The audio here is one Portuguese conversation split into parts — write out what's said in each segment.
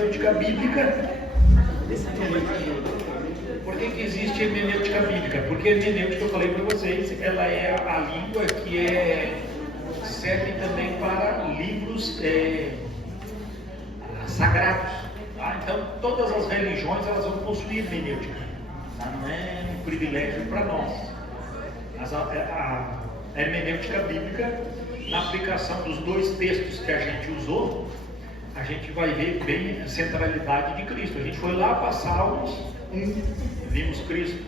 hermenêutica bíblica. Por que existe hermenêutica bíblica? Porque a hermenêutica, eu falei para vocês, ela é a língua que serve também para livros sagrados. Tá? Então, todas as religiões elas vão possuir hermenêutica. Tá? Não é um privilégio para nós. Mas a hermenêutica bíblica, na aplicação dos dois textos que a gente usou, a gente vai ver bem a centralidade de Cristo. A gente foi lá para Salmos 1, vimos Cristo.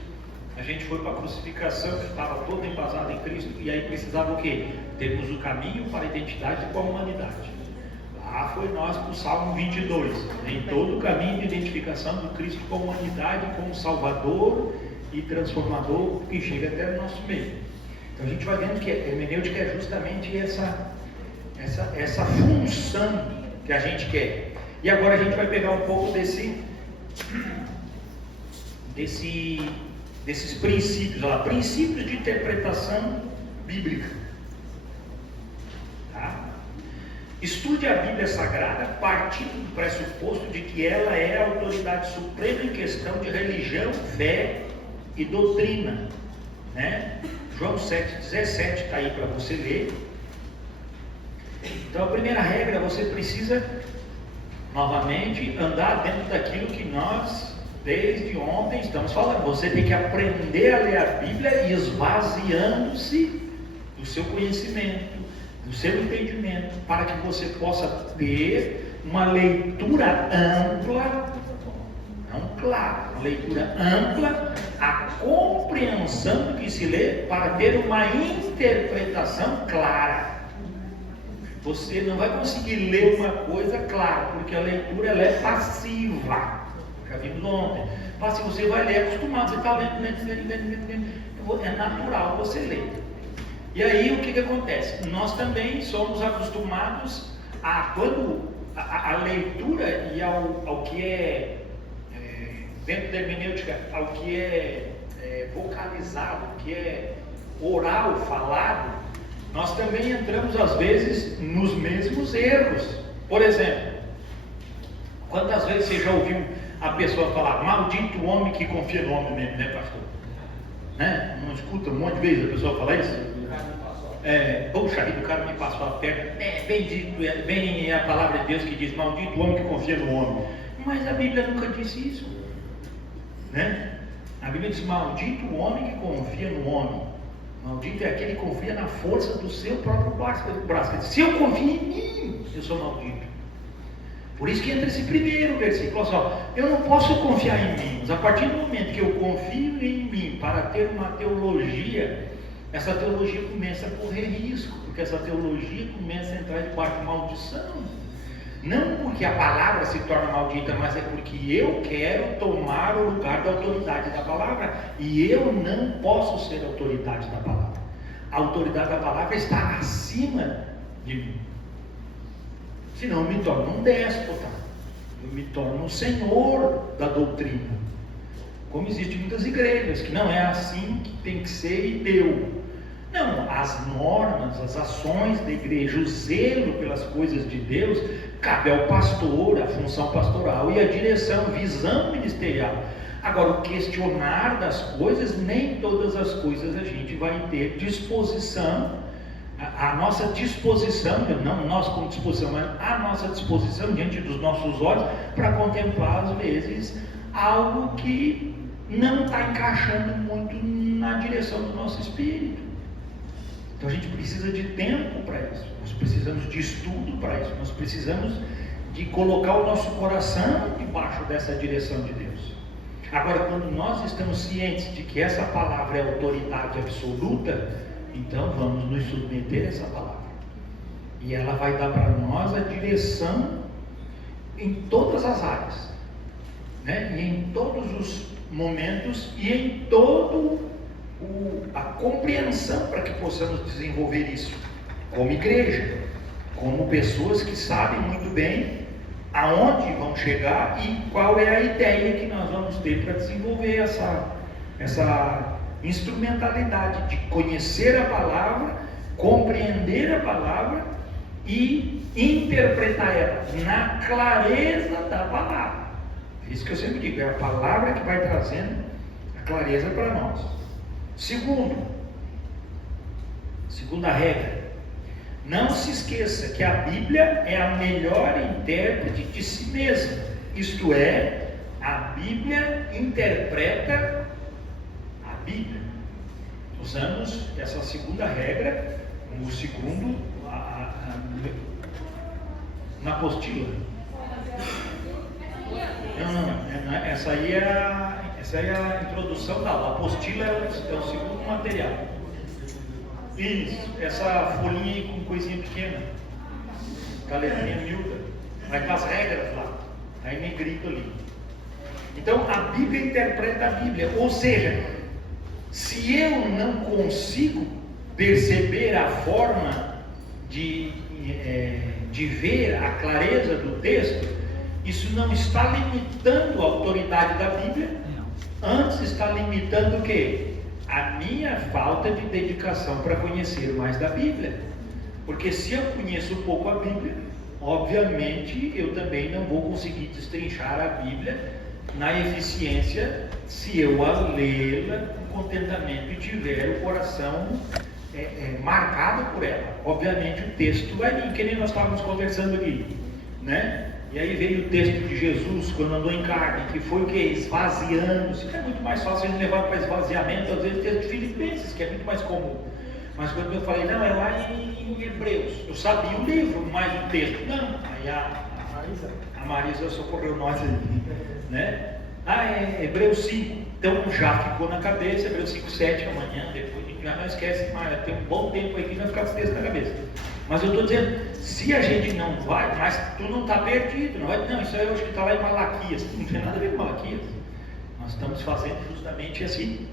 A gente foi para a crucificação, que estava toda embasada em Cristo, e aí precisava o quê? Termos o caminho para a identidade com a humanidade. Lá foi nós para o Salmo 22, em todo o caminho de identificação do Cristo com a humanidade, como Salvador e Transformador, que chega até o nosso meio. Então a gente vai vendo que a hermenêutica é justamente essa função que a gente quer. E agora a gente vai pegar um pouco desses princípios, olha lá, princípios de interpretação bíblica. Tá? Estude a Bíblia Sagrada partindo do pressuposto de que ela é a autoridade suprema em questão de religião, fé e doutrina, né? João 7,17 está aí para você ler. Então a primeira regra, você precisa novamente andar dentro daquilo que nós desde ontem estamos falando. Você tem que aprender a ler a Bíblia e esvaziando-se do seu conhecimento, do seu entendimento, para que você possa ter uma leitura ampla, não clara, uma leitura ampla, a compreensão do que se lê, para ter uma interpretação clara. Você não vai conseguir ler uma coisa clara, porque a leitura ela é passiva. Já vimos ontem. Passiva, você vai ler, é acostumado, você está lendo, é natural você ler. E aí o que acontece? Nós também somos acostumados quando a leitura e ao que dentro da hermenêutica, ao que é vocalizado, que é oral, falado, nós também entramos às vezes nos mesmos erros. Por exemplo, quantas vezes você já ouviu a pessoa falar: maldito o homem que confia no homem mesmo, né, pastor? Né? Não escuta um monte de vezes a pessoa falar isso? Poxa vida, o cara me passou a perna. Bem a palavra de Deus que diz: maldito o homem que confia no homem. Mas a Bíblia nunca disse isso, né? A Bíblia diz: maldito o homem que confia no homem. Maldito é aquele que confia na força do seu próprio braço. Se eu confio em mim, eu sou maldito. Por isso que entra esse primeiro versículo. Olha, eu não posso confiar em mim, mas a partir do momento que eu confio em mim para ter uma teologia, essa teologia começa a correr risco, porque essa teologia começa a entrar debaixo de maldição. Não porque a palavra se torna maldita, mas é porque eu quero tomar o lugar da autoridade da palavra, e eu não posso ser a autoridade da palavra. A autoridade da palavra está acima de mim. Senão eu me torno um déspota, eu me torno um senhor da doutrina. Como existem muitas igrejas que não é assim que tem que ser e deu. Não, as normas, as ações da igreja, o zelo pelas coisas de Deus, cabe ao pastor, a função pastoral e a direção, visão ministerial. Agora, o questionar das coisas, nem todas as coisas a gente vai ter disposição, a nossa disposição, não nós como disposição, mas a nossa disposição diante dos nossos olhos, para contemplar às vezes algo que não está encaixando muito na direção do nosso espírito. Então a gente precisa de tempo para isso, nós precisamos de estudo para isso, nós precisamos de colocar o nosso coração debaixo dessa direção de Deus. Agora, quando nós estamos cientes de que essa palavra é autoridade absoluta, então vamos nos submeter a essa palavra, e ela vai dar para nós a direção em todas as áreas, né? E em todos os momentos e em todo a compreensão para que possamos desenvolver isso como igreja, como pessoas que sabem muito bem aonde vão chegar e qual é a ideia que nós vamos ter para desenvolver essa instrumentalidade de conhecer a palavra, compreender a palavra e interpretar ela na clareza da palavra. É isso que eu sempre digo, é a palavra que vai trazendo a clareza para nós. Segunda regra, não se esqueça que a Bíblia é a melhor intérprete de si mesma, isto é, a Bíblia interpreta a Bíblia. Usamos essa segunda regra como segundo na apostila. Não, essa aí é a introdução da aula. A apostila é o segundo material. Isso, essa folhinha aí com coisinha pequena, com a letrinha miúda, vai com as regras lá, aí negrito ali. Então a Bíblia interpreta a Bíblia, ou seja, se eu não consigo perceber a forma de ver a clareza do texto, isso não está limitando a autoridade da Bíblia, antes está limitando o quê? A minha falta de dedicação para conhecer mais da Bíblia. Porque se eu conheço pouco a Bíblia, obviamente eu também não vou conseguir destrinchar a Bíblia na eficiência se eu a lê-la com contentamento e tiver o coração marcado por ela. Obviamente o texto vai vir, que nem nós estávamos conversando aqui, né? E aí veio o texto de Jesus quando andou em carne, que foi o que? Esvaziando-se. É muito mais fácil a gente levar para esvaziamento, às vezes o texto de Filipenses, que é muito mais comum. Mas quando eu falei, não, é lá em Hebreus, eu sabia o livro, mas o texto não. Aí a Marisa socorreu nós ali, né? É Hebreus 5, então já ficou na cabeça. Hebreus 5, 7, amanhã, depois a gente já não esquece mais, tem um bom tempo aqui, vai ficar com esse texto na cabeça. Mas eu estou dizendo, se a gente não vai, mas tu não está perdido, não, isso aí eu acho que está lá em Malaquias, não tem nada a ver com Malaquias. Nós estamos fazendo justamente assim,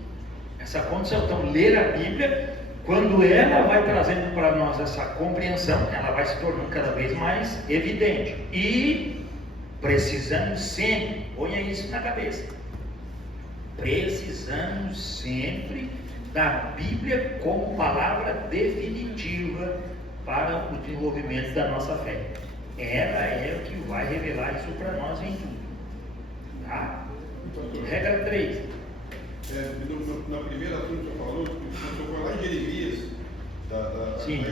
essa condição. Então, ler a Bíblia, quando ela vai trazendo para nós essa compreensão, ela vai se tornando cada vez mais evidente. E precisamos sempre, ponha isso na cabeça, precisamos sempre da Bíblia como palavra definitiva para o desenvolvimento da nossa fé. Ela é o que vai revelar isso para nós em tudo. Tá? Regra 3. Na primeira turma que você falou, quando foi lá em Jeremias, Sim.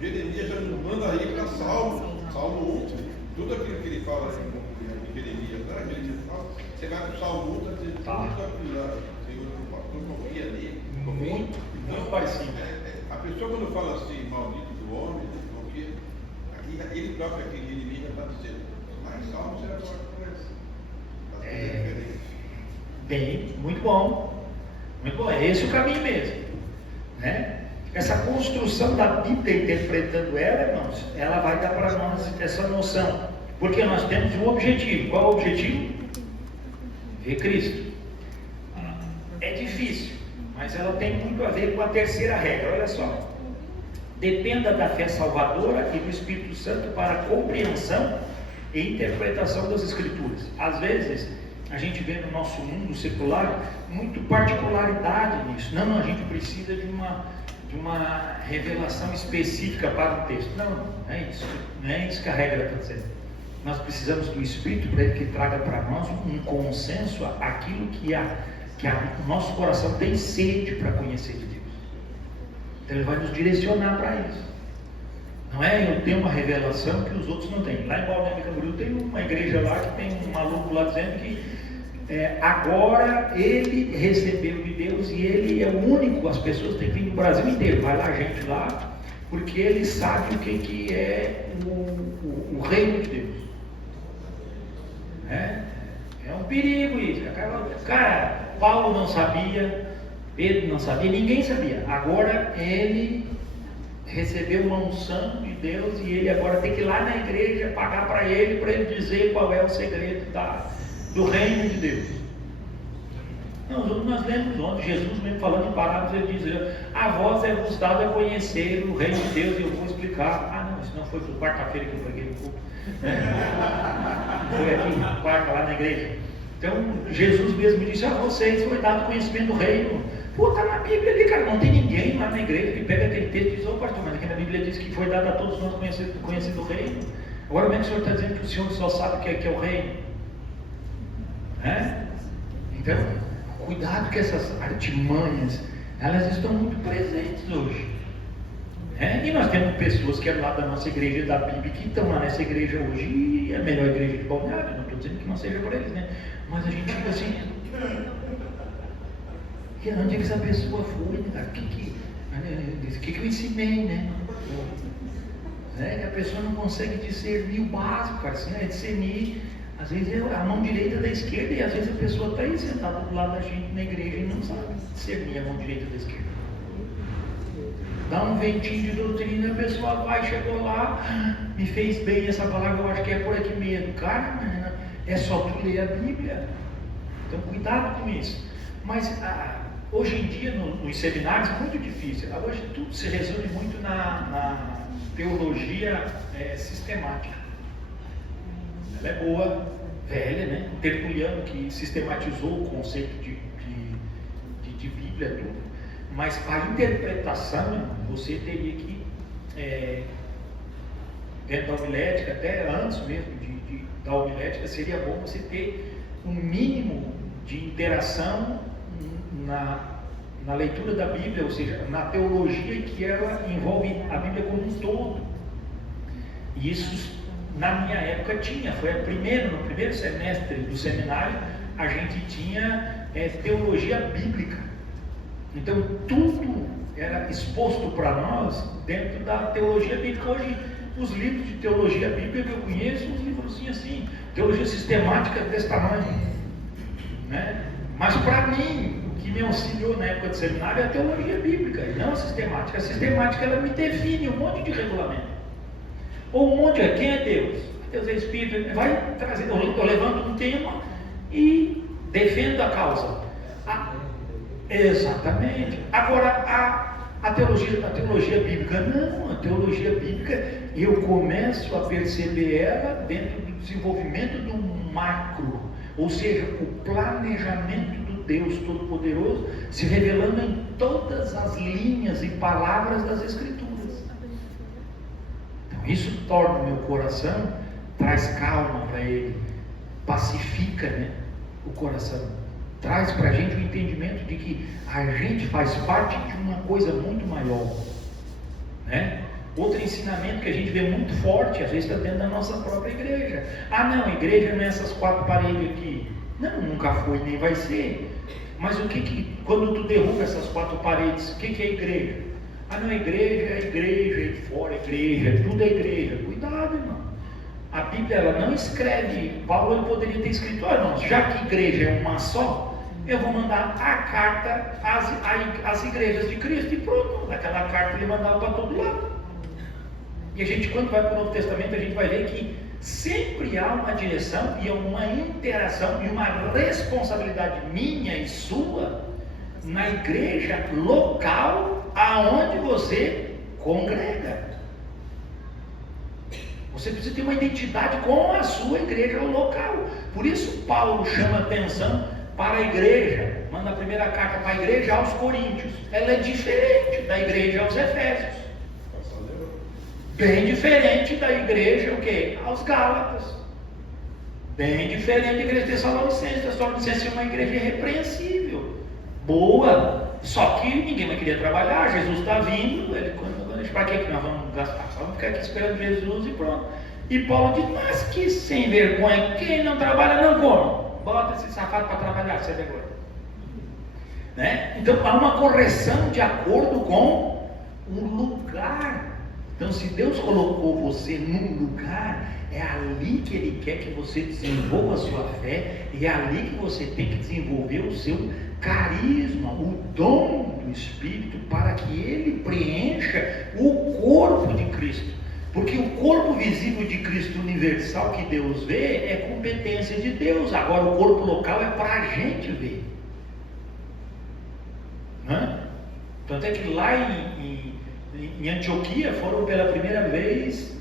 Jeremias já nos manda aí para Salmo 1, tudo aquilo que ele fala em Jeremias, não era aquele que ele fala, você vai para o Salmo 1, está dizendo tudo aquilo lá, Senhor, eu confia nele. Muito parecido. A pessoa quando fala assim, maldito do homem, confia, aqui ele próprio aqui, Jeremias já está dizendo, mas Salmo será agora com essa. Bem, muito bom. Muito bom, é esse o caminho mesmo, né? Essa construção da Bíblia, interpretando ela, irmãos, ela vai dar para nós essa noção, porque nós temos um objetivo. Qual é o objetivo? Ver Cristo. É difícil, mas ela tem muito a ver com a terceira regra. Olha só, dependa da fé salvadora e do Espírito Santo para a compreensão e interpretação das Escrituras. Às vezes a gente vê no nosso mundo secular muito particularidade nisso. Não, a gente precisa de uma revelação específica para o texto. Não é isso. Não é isso que a regra está dizendo. Nós precisamos do Espírito para ele que traga para nós um consenso àquilo que o nosso coração tem sede para conhecer de Deus. Então ele vai nos direcionar para isso. Não é eu tenho uma revelação que os outros não têm. Lá em Balneário Camboriú tem uma igreja lá que tem um maluco lá dizendo que agora ele recebeu de Deus e ele é o único, as pessoas têm que vir do Brasil inteiro, vai lá gente lá, porque ele sabe o que é o reino de Deus. É um perigo isso. Cara, Paulo não sabia, Pedro não sabia, ninguém sabia. Agora ele recebeu uma unção de Deus e ele agora tem que ir lá na igreja pagar para ele dizer qual é o segredo do reino de Deus. Nós lemos ontem, Jesus mesmo falando em parábolas, ele diz, a vós é vos dado a conhecer o reino de Deus, e eu vou explicar. Não, isso não foi por quarta-feira que eu preguei no culto, foi aqui, quarta, lá na igreja. Então, Jesus mesmo disse, a vocês foi dado conhecimento do reino, Pô, tá na Bíblia ali, cara. Não tem ninguém lá na igreja que pega aquele texto e diz: ô pastor, mas aqui na Bíblia diz que foi dado a todos nós conhecido o reino. Agora, como é que o senhor está dizendo que o senhor só sabe que é o reino? Então, cuidado com essas artimanhas, elas estão muito presentes hoje. E nós temos pessoas que é lá da nossa igreja da Bíblia que estão lá nessa igreja hoje e é a melhor igreja de Balneário. Não estou dizendo que não seja para eles, né? Mas a gente fica assim: onde é que essa pessoa foi, né? O que eu ensinei, né? A pessoa não consegue discernir o básico, cara. Assim, discernir, às vezes é a mão direita da esquerda, e às vezes a pessoa está aí sentada do lado da gente na igreja e não sabe discernir a mão direita da esquerda. Dá um ventinho de doutrina, a pessoa vai, chegou lá, me fez bem essa palavra, eu acho que é por aqui mesmo. Cara, é só tu ler a Bíblia. Então cuidado com isso. Mas hoje em dia, nos seminários, é muito difícil. Hoje tudo se resume muito na teologia sistemática. Ela é boa, velha, né? O Tertuliano que sistematizou o conceito de Bíblia, tudo. Mas para interpretação, você teria que, dentro da homilética, até antes mesmo da homilética, seria bom você ter um mínimo de interação na leitura da Bíblia, ou seja, na teologia que ela envolve a Bíblia como um todo. E isso, na minha época, foi no primeiro semestre do seminário, a gente tinha teologia bíblica. Então, tudo era exposto para nós dentro da teologia bíblica. Hoje, os livros de teologia bíblica que eu conheço, uns livros assim, teologia sistemática desse tamanho, né? Mas para mim, o que me auxiliou na época de seminário é a teologia bíblica, e não a sistemática. A sistemática, ela me define um monte de regulamento. Ou um monte quem é Deus? Deus é Espírito. Vai trazer, eu levanto um tema e defendo a causa. Exatamente. Agora, a teologia bíblica, não. A teologia bíblica, eu começo a perceber ela dentro do desenvolvimento do macro, ou seja, o planejamento do Deus Todo-Poderoso se revelando em todas as linhas e palavras das Escrituras. Então, isso torna o meu coração, traz calma para ele, pacifica, né, o coração. Traz para a gente o entendimento de que a gente faz parte de uma coisa muito maior, né? Outro ensinamento que a gente vê muito forte, às vezes está dentro da nossa própria igreja. Não, a igreja não é essas 4 paredes aqui. Não, nunca foi nem vai ser. Mas quando tu derruba essas 4 paredes, o que é igreja? Não, a igreja é igreja, e fora igreja, tudo é igreja. Cuidado, irmão. A Bíblia, ela não escreve. Paulo, ele poderia ter escrito: irmãos, já que igreja é uma só, eu vou mandar a carta às igrejas de Cristo, e pronto. Aquela carta ele mandava para todo lado. E a gente, quando vai para o Novo Testamento, a gente vai ver que sempre há uma direção e uma interação e uma responsabilidade minha e sua na igreja local aonde você congrega. Você precisa ter uma identidade com a sua igreja local. Por isso Paulo chama atenção para a igreja, manda a primeira carta para a igreja aos Coríntios. Ela é diferente da igreja aos Efésios, bem diferente da igreja aos Gálatas, bem diferente da igreja de Tessalonicenses. Tessalonicenses é uma igreja irrepreensível, boa, só que ninguém vai querer trabalhar. Jesus está vindo, para que nós vamos gastar? Só vamos ficar aqui esperando Jesus e pronto. E Paulo diz: mas que sem vergonha, quem não trabalha não come. Bota esse safado para trabalhar, sem vergonha, né? Então há uma correção de acordo com o lugar. Então, se Deus colocou você num lugar, é ali que Ele quer que você desenvolva a sua fé, e é ali que você tem que desenvolver o seu carisma, o dom do Espírito, para que ele preencha o corpo de Cristo. Porque o corpo visível de Cristo universal que Deus vê é competência de Deus. Agora o corpo local é para a gente ver. Tanto é que lá em Antioquia foram pela primeira vez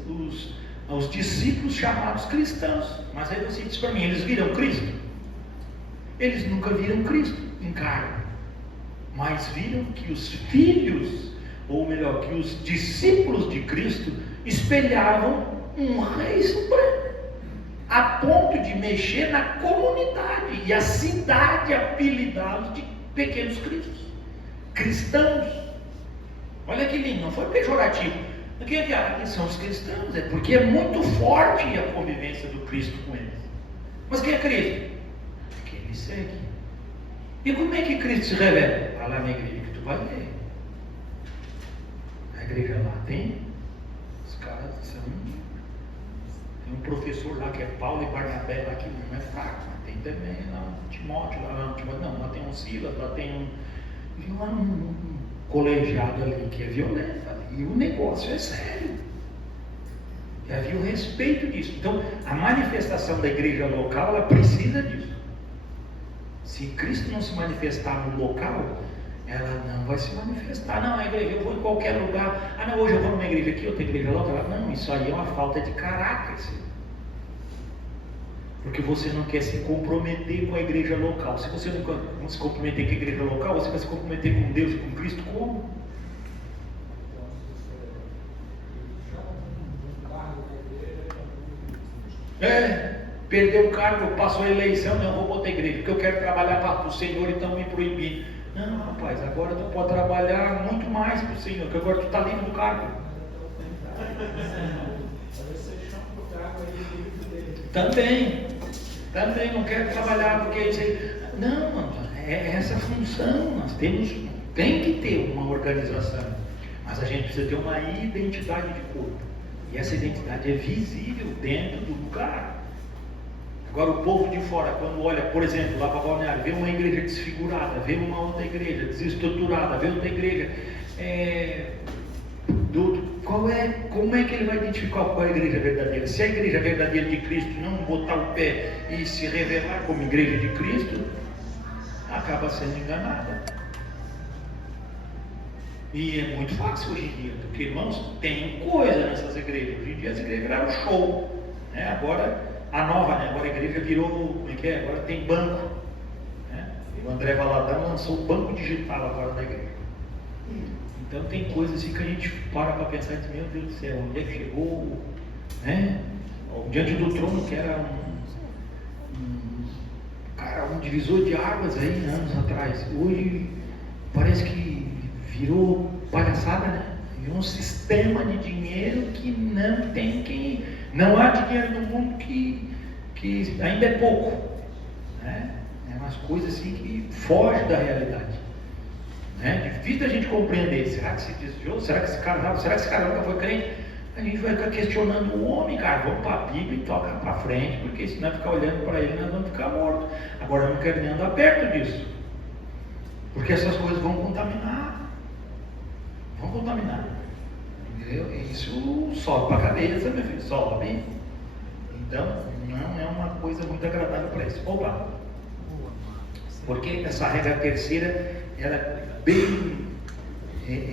os discípulos chamados cristãos. Mas aí você diz para mim: eles viram Cristo? Eles nunca viram Cristo em carne. mas viram que os filhos, ou melhor, que os discípulos de Cristo espelhavam um rei supremo, a ponto de mexer na comunidade e a cidade apelidá-los de pequenos cristos, cristãos. Olha que lindo, não foi pejorativo. O que é que são os cristãos? É porque é muito forte a convivência do Cristo com eles. Mas quem é Cristo? Quem ele segue. E como é que Cristo se revela? Vai lá na igreja que tu vai ver. A igreja lá tem, os caras são. Tem um professor lá que é Paulo e Barnabé lá que não é fraco, mas tem também lá Timóteo, lá tem um Silas, lá tem um colegiado ali que é violento ali, e o negócio é sério. E havia o respeito disso. Então a manifestação da igreja local, ela precisa disso. Se Cristo não se manifestar no local, ela não vai se manifestar. Não, a igreja, eu vou em qualquer lugar. Ah, não, hoje eu vou numa igreja aqui, outra igreja local. Não, isso aí é uma falta de caráter, senhor. Porque você não quer se comprometer com a igreja local. Se você não se comprometer com a igreja local, você vai se comprometer com Deus e com Cristo como? Perdeu o cargo, passou a eleição, não vou botar igreja, porque eu quero trabalhar para o Senhor, então me proibindo. Não, rapaz, agora tu pode trabalhar muito mais para o Senhor, porque agora tu está livre do cargo. Também não quero trabalhar porque não, é essa função. Nós tem que ter uma organização, mas a gente precisa ter uma identidade de corpo, e essa identidade é visível dentro do lugar. Agora o povo de fora, quando olha, por exemplo, lá para Balneário, vê uma igreja desfigurada, vê uma outra igreja desestruturada, vê outra igreja como é que ele vai identificar qual é a igreja verdadeira? Se a igreja verdadeira de Cristo não botar o pé e se revelar como igreja de Cristo, acaba sendo enganada. E é muito fácil hoje em dia, porque, irmãos, tem coisa nessas igrejas. Hoje em dia as igrejas viraram show, né? Agora a igreja virou, como é que é? Agora tem banco, né? E o André Valadão lançou o banco digital agora na igreja. Então tem coisas assim que a gente para pensar e diz, meu Deus do céu, onde é que chegou, né? Diante do trono, que era um divisor de águas aí anos atrás. Hoje parece que virou palhaçada, né? Virou um sistema de dinheiro que não tem quem. Não há dinheiro no mundo que ainda é pouco, né? É umas coisas assim que fogem da realidade. É difícil a gente compreender. Será que se desviou? Será que esse cara nunca foi crente? A gente vai ficar questionando o homem, cara. Vamos para a Bíblia e toca para frente, porque se nós ficar olhando para ele, nós vamos ficar mortos. Agora eu não quero nem andar perto disso, porque essas coisas vão contaminar. Entendeu? Isso sobe para a cabeça, meu filho, sobe. Então não é uma coisa muito agradável para isso. Opa! Porque essa regra terceira, ela é bem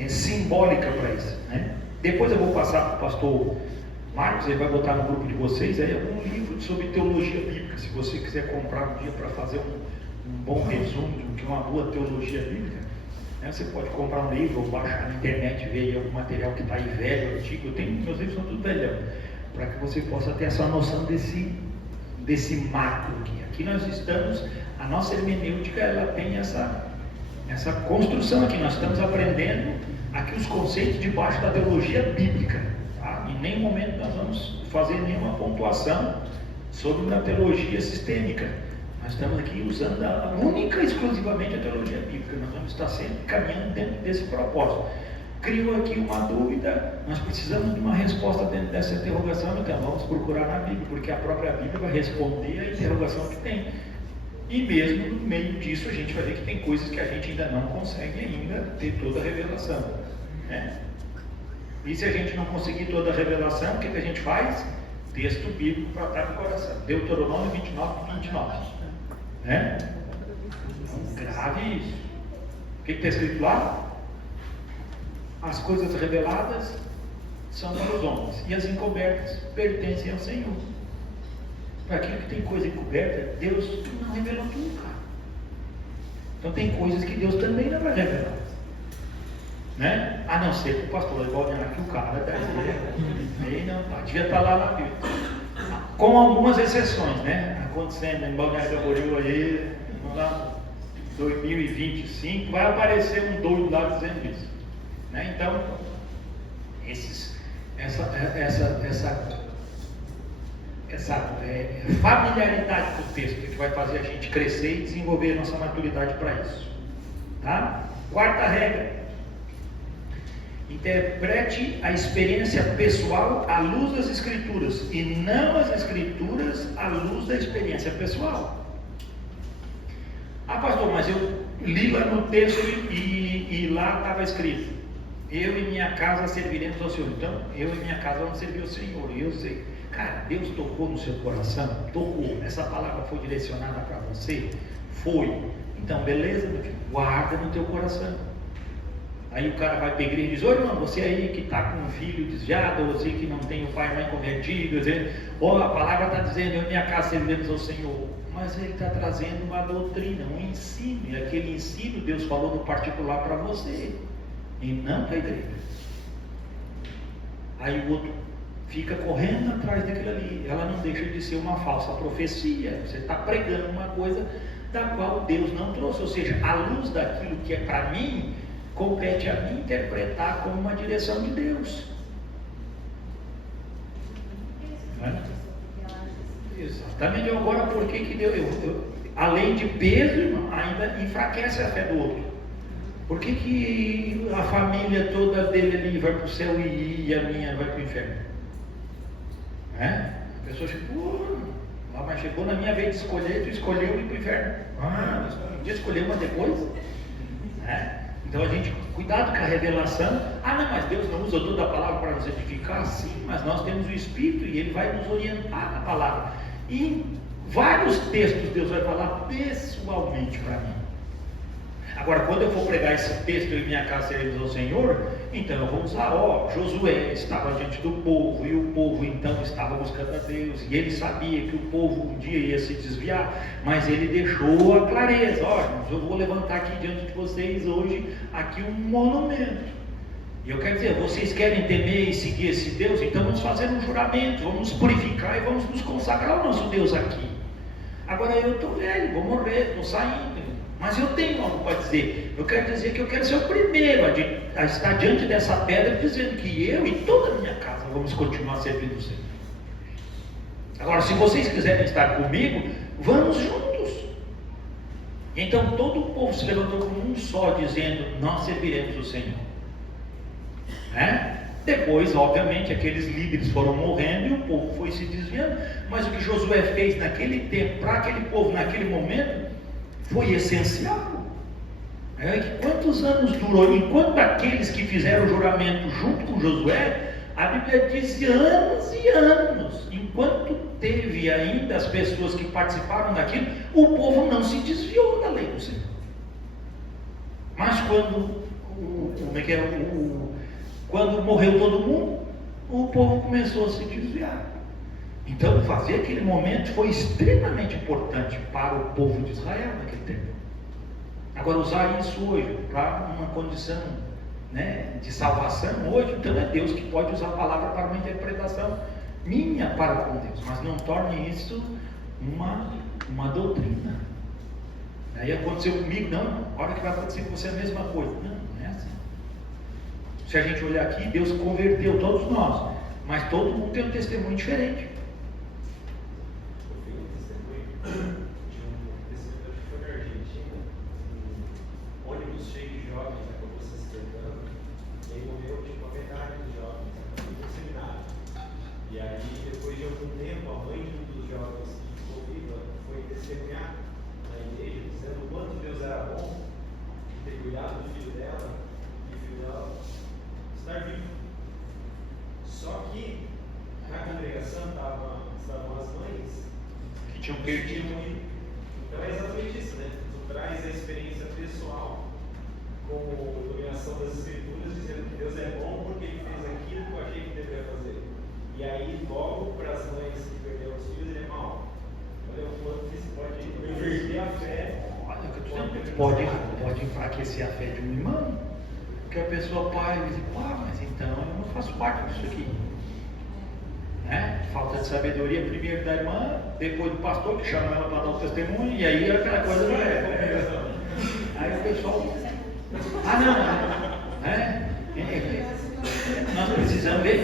simbólica para isso, né? Depois eu vou passar para o pastor Marcos, ele vai botar no grupo de vocês aí algum livro sobre teologia bíblica, se você quiser comprar um dia para fazer um bom resumo do que é uma boa teologia bíblica, né? Você pode comprar um livro ou baixar na internet, ver aí algum material que está aí velho, antigo. Meus livros são tudo velhão, para que você possa ter essa noção desse macro aqui. Aqui nós estamos, a nossa hermenêutica, ela tem essa construção aqui. Nós estamos aprendendo aqui os conceitos debaixo da teologia bíblica, tá? Em nenhum momento nós vamos fazer nenhuma pontuação sobre a teologia sistêmica. Nós estamos aqui usando única e exclusivamente a teologia bíblica. Nós vamos estar sempre caminhando dentro desse propósito. Criou aqui uma dúvida, nós precisamos de uma resposta dentro dessa interrogação, então vamos procurar na Bíblia, porque a própria Bíblia vai responder a interrogação que tem. E mesmo no meio disso a gente vai ver que tem coisas que a gente ainda não consegue ainda ter toda a revelação, né? E se a gente não conseguir toda a revelação, o que a gente faz? Texto bíblico para estar no coração. Deuteronômio 29, né? Então, grave isso. O que está escrito lá? As coisas reveladas são para os homens, e as encobertas pertencem ao Senhor. Para aquilo que tem coisa encoberta, Deus não revelou tudo, cara. Então tem coisas que Deus também não vai revelar. Né? A não ser que o pastor Balneário, que o cara daí não tá, devia estar lá na Bíblia. Com algumas exceções, né? Acontecendo em Balneário Camboriú aí, lá 2025, vai aparecer um doido lá dizendo isso. Né? Então, essa familiaridade com o texto que vai fazer a gente crescer e desenvolver a nossa maturidade para isso. Tá? Quarta regra: interprete a experiência pessoal à luz das Escrituras e não as Escrituras à luz da experiência pessoal. Ah, pastor, mas eu li lá no texto e lá estava escrito: eu e minha casa serviremos ao Senhor. Então, eu e minha casa vamos servir ao Senhor. E eu sei, cara, Deus tocou no seu coração? Tocou. Essa palavra foi direcionada para você? Foi. Então, beleza, meu filho, guarda no teu coração. Aí o cara vai para a igreja e diz: ô irmão, você aí que está com um filho desviado, ou você que não tem o pai e mãe convertido, a palavra está dizendo, eu e minha casa serviremos ao Senhor. Mas ele está trazendo uma doutrina, um ensino, e aquele ensino Deus falou no particular para você, e não para a igreja. Aí o outro fica correndo atrás daquilo ali. Ela não deixa de ser uma falsa profecia. Você está pregando uma coisa da qual Deus não trouxe, ou seja, a luz daquilo que é para mim, compete a mim interpretar como uma direção de Deus. Exatamente. Agora, por que Deus, além de peso, irmão, ainda enfraquece a fé do outro? Por que a família toda dele ali vai para o céu e a minha vai para o inferno? A pessoa chegou, mas chegou na minha vez de escolher, tu escolheu ir para o inferno. Podia escolher uma depois? Então a gente, cuidado com a revelação. Não, mas Deus não usa toda a palavra para nos edificar? Sim, mas nós temos o Espírito e Ele vai nos orientar na palavra. E em vários textos Deus vai falar pessoalmente para mim. Agora, quando eu for pregar esse texto em minha casa seremos ao Senhor, então eu vou usar, Josué estava diante do povo, e o povo então estava buscando a Deus, e ele sabia que o povo um dia ia se desviar, mas ele deixou a clareza: eu vou levantar aqui diante de vocês hoje, aqui um monumento. E eu quero dizer, vocês querem temer e seguir esse Deus? Então vamos fazer um juramento, vamos nos purificar e vamos nos consagrar ao nosso Deus aqui. Agora eu estou velho, vou morrer, estou saindo, mas eu tenho algo para dizer. Eu quero dizer que eu quero ser o primeiro a estar diante dessa pedra, dizendo que eu e toda a minha casa vamos continuar servindo o Senhor. Agora, se vocês quiserem estar comigo, vamos juntos. Então todo o povo se levantou como um só, dizendo: nós serviremos o Senhor. Depois, obviamente, aqueles líderes foram morrendo e o povo foi se desviando. Mas o que Josué fez naquele tempo, para aquele povo, naquele momento, foi essencial. Quantos anos durou? Enquanto aqueles que fizeram o juramento junto com Josué, a Bíblia diz anos e anos. Enquanto teve ainda as pessoas que participaram daquilo, o povo não se desviou da lei do Senhor. Mas quando morreu todo mundo, o povo começou a se desviar. Então, fazer aquele momento foi extremamente importante para o povo de Israel naquele tempo. Agora, usar isso hoje para uma condição, de salvação hoje, então é Deus que pode usar a palavra para uma interpretação minha para com Deus, mas não torne isso uma doutrina. Aí aconteceu comigo, não, a hora que vai acontecer com você é a mesma coisa. Não é assim. Se a gente olhar aqui, Deus converteu todos nós, mas todo mundo tem um testemunho diferente. Eu vi um testemunho de um testemunho que foi na Argentina, um ônibus cheio de jovens acabou se acertando, e aí morreu a metade dos jovens, no seminário. E aí, depois de algum tempo, a mãe de um dos jovens que ficou viva foi testemunhar na igreja, dizendo o quanto Deus era bom de ter cuidado do filho dela, e o filho dela estar vivo. Só que na congregação estavam as mães Que tinham perdido. Então é exatamente isso, Tu traz a experiência pessoal com dominação das Escrituras, dizendo que Deus é bom porque Ele fez aquilo que eu achei que deveria fazer. E aí, logo para as mães que perderam os filhos, ele é mau. Olha o quanto que isso pode inverter a fé. pode enfraquecer a fé de um irmão, porque a pessoa diz, mas então eu não faço parte disso aqui. Né? Falta de sabedoria primeiro da irmã, depois do pastor que chama ela para dar o testemunho, e aí aquela coisa não é. Aí o pessoal, né? Nós precisamos ver,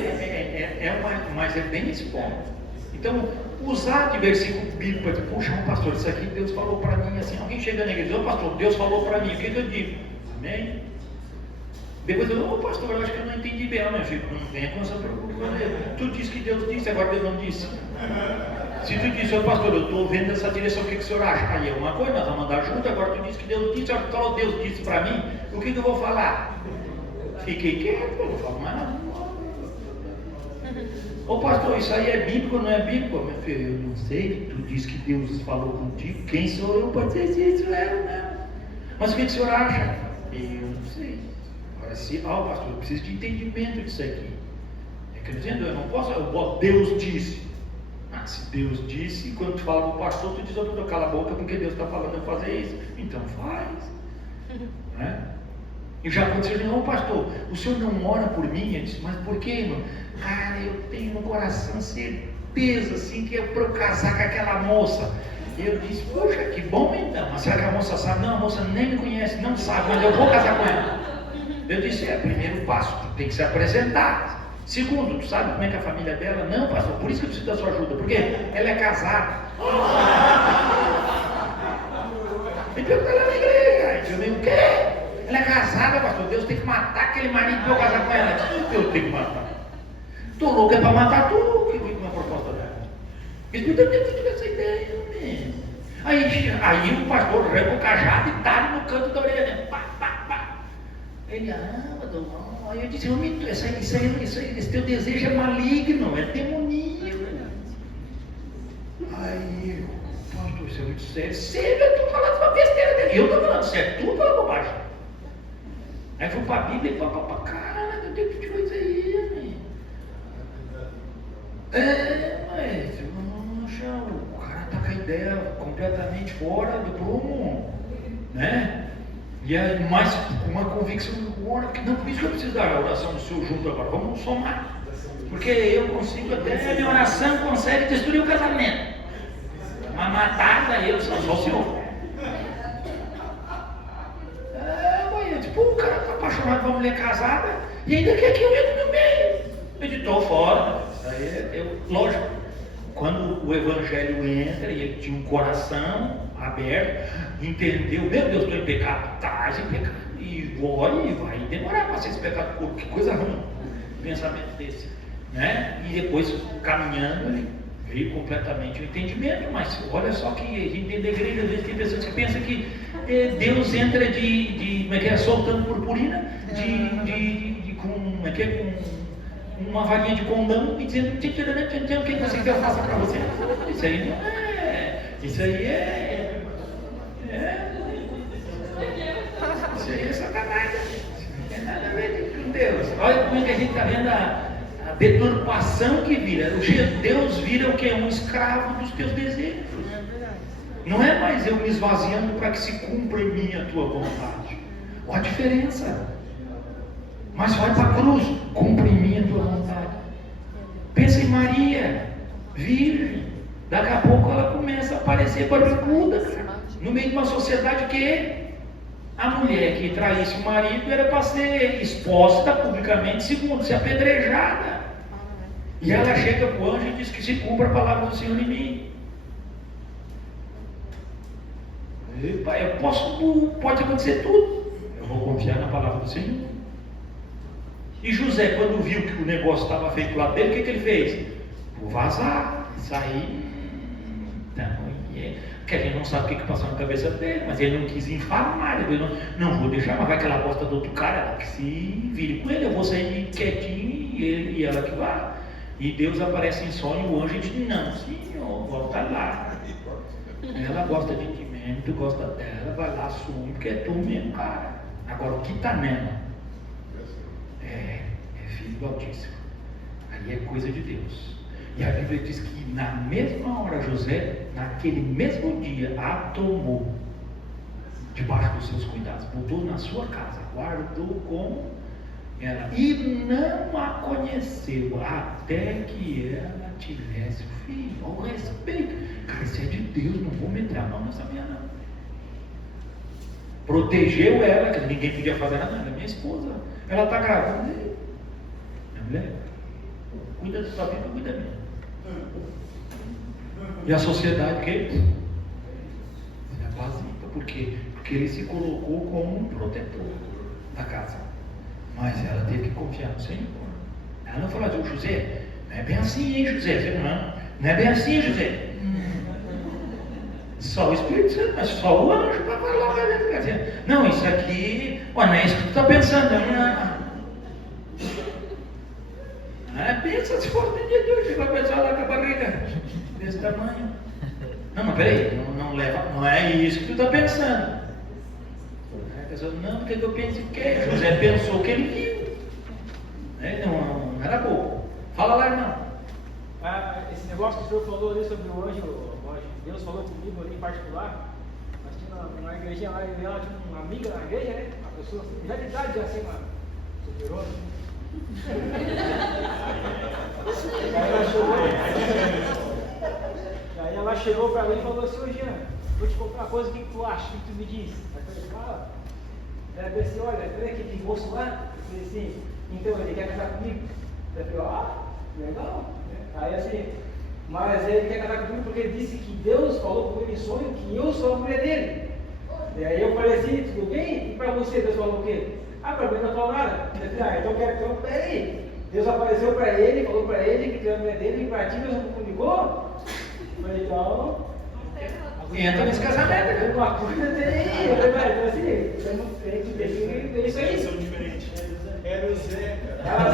mas é bem esse ponto. Então, usar de versículo bíblico para dizer, poxa, pastor, isso aqui Deus falou para mim assim. Alguém chega na igreja, pastor, Deus falou para mim, o que eu digo? Amém? Depois eu, pastor, eu acho que eu não entendi bem, meu filho, não venha com essa preocupação. Tu disse que Deus disse, agora Deus não disse. Se tu disse, pastor, eu estou vendo essa direção, o que o senhor acha? Aí é uma coisa, nós vamos andar junto, agora tu disse que Deus disse, agora tu falou, Deus disse para mim, o que eu vou falar? Fiquei quieto, eu não falo mais nada. Ô pastor, isso aí é bíblico ou não é bíblico? Meu filho, eu não sei, tu disse que Deus falou contigo, quem sou eu para dizer se isso é ou não? Mas o que o senhor acha? Eu não sei. Agora, pastor, eu preciso de entendimento disso aqui. É que dizendo, eu não posso, Deus disse. Se Deus disse, quando tu fala com o pastor, tu diz, cala a boca porque Deus está falando eu fazer isso. Então faz. Né? E já aconteceu, não, pastor, o senhor não ora por mim? Eu disse, mas por quê, irmão? Cara, eu tenho no coração certeza assim que é para eu casar com aquela moça. Eu disse, poxa, que bom então. Mas será que a moça sabe? Não, a moça nem me conhece, não sabe, mas eu vou casar com ela. Eu disse, primeiro passo, tu tem que se apresentar. Segundo, tu sabe como é que a família dela? Não, pastor, por isso que eu preciso da sua ajuda, porque ela é casada. Me pergunta lá na igreja. Eu digo, o quê? Ela é casada, pastor, Deus tem que matar aquele marido para eu casar com ela. Eu disse, Deus tem que matar. Tô louco é para matar tu, que foi uma proposta dela. Eles me deu essa ideia mesmo. Aí o pastor arranca o cajado e tá no canto da orelha. Pá, pá, pá. Ele, Adão, aí eu disse, esse teu desejo é maligno, é demoníaco. Aí eu, pastor, isso é muito sério. Sério, eu estou falando uma besteira dele. Eu estou falando sério, tu falando bobagem. Aí foi para a Bíblia e falou, cara, eu tenho que te coisa aí, amigo. Mas, o cara está com a ideia completamente fora do prumo, né? E é mais uma convicção do ora, que não, por isso que eu preciso da oração do Senhor junto agora, vamos somar. Porque eu consigo até, a minha oração consegue destruir o casamento. Mas matar daí eu só o Senhor. Eu disse, o cara está apaixonado por uma mulher casada e ainda quer que eu entre no meio. Eu disse, estou fora. Aí lógico, quando o evangelho entra e ele tinha um coração aberto, entendeu, meu Deus, estou em pecado, estás em pecado, e vai demorar para ser esse pecado puro, que coisa ruim, um pensamento desse, né? E depois caminhando, ele veio completamente o entendimento. Mas olha só que a gente tem da igreja, às vezes tem pessoas que pensam que Deus entra soltando purpurina, com uma varinha de condão e dizendo, o que você quer eu faça para você? Isso aí não é, isso aí é sacanagem, não tem nada a ver com Deus. Olha como é que a gente está vendo a deturpação que vira. Deus vira o que? Um escravo dos teus desejos. Não é mais eu me esvaziando para que se cumpra em mim a tua vontade. Olha a diferença. Mas vai para a cruz, cumpre em mim a tua vontade. Pensa em Maria, virgem. Daqui a pouco ela começa a aparecer barriguda, no meio de uma sociedade que a mulher que traísse o marido era para ser exposta publicamente, segundo, ser apedrejada. E ela chega para o anjo e diz que se cumpra a palavra do Senhor em mim. Pode acontecer tudo. Eu vou confiar na palavra do Senhor. E José, quando viu que o negócio estava feito lá dele, o que ele fez? Vou vazar, sair. Porque a gente não sabe o que passou na cabeça dele, mas ele não quis infamar, ele não vou deixar, mas vai que ela gosta do outro cara, ela que se vire com ele, eu vou sair quietinho e ela que vá. E Deus aparece em sonho, o anjo diz, não, senhor, volta lá. Ela gosta de ti mesmo, tu gosta dela, vai lá, assume, porque é tu mesmo, cara. Agora o que está nela é filho do Altíssimo. Aí é coisa de Deus. E a Bíblia diz que na mesma hora José, naquele mesmo dia, a tomou. debaixo dos seus cuidados, botou na sua casa, guardou com ela e não a conheceu até que ela tivesse o filho. Ao respeito, cara, isso é de Deus, não vou meter a mão nessa minha não. Protegeu ela, que ninguém podia fazer nada, minha esposa, ela está grávida, minha mulher, cuida da sua vida, cuida da minha. E a sociedade, que é básica, porque ele se colocou como um protetor da casa. Mas ela teve que confiar no Senhor. Ela não falou assim, José, não é bem assim, hein, José? Não é bem assim, José. Só o Espírito Santo, mas só o anjo para falar. Não, isso aqui, não é isso que tu está pensando. Pensa se for de Deus, você vai pensar lá com a barriga desse tamanho. Não, mas peraí, não leva, não é isso que tu está pensando. Não, porque eu penso o quê? José pensou que ele viu. Não era bom. Fala lá, irmão. Esse negócio que o senhor falou ali sobre o anjo, Deus falou comigo ali em particular. Nós tínhamos uma igrejinha lá, e ela tinha uma amiga na igreja, né? Uma pessoa assim, já de idade, já assim, uma superona. Aí ela chegou para mim e falou assim, ô Jean, vou te contar uma coisa, o que tu acha? O que tu me diz? Aí eu falei, fala. Ela disse assim, olha, vem aquele moço lá. Eu falei assim, então ele quer casar comigo? Eu falei, legal. Aí assim, mas ele quer casar comigo porque ele disse que Deus falou com ele em sonho que eu sou a mulher dele. E aí eu falei assim, tudo bem? E para você, Deus falou o quê? Para mim não falou nada. Eu falei, então peraí. Deus apareceu para ele, falou para ele que tu é a mulher dele, e para ti Deus não comunicou? Eu falei, então... Entra nesse casamento. Alguma coisa tem. Eu falei, então assim, tem que ver isso aí. São diferentes. Era o Zé, cara.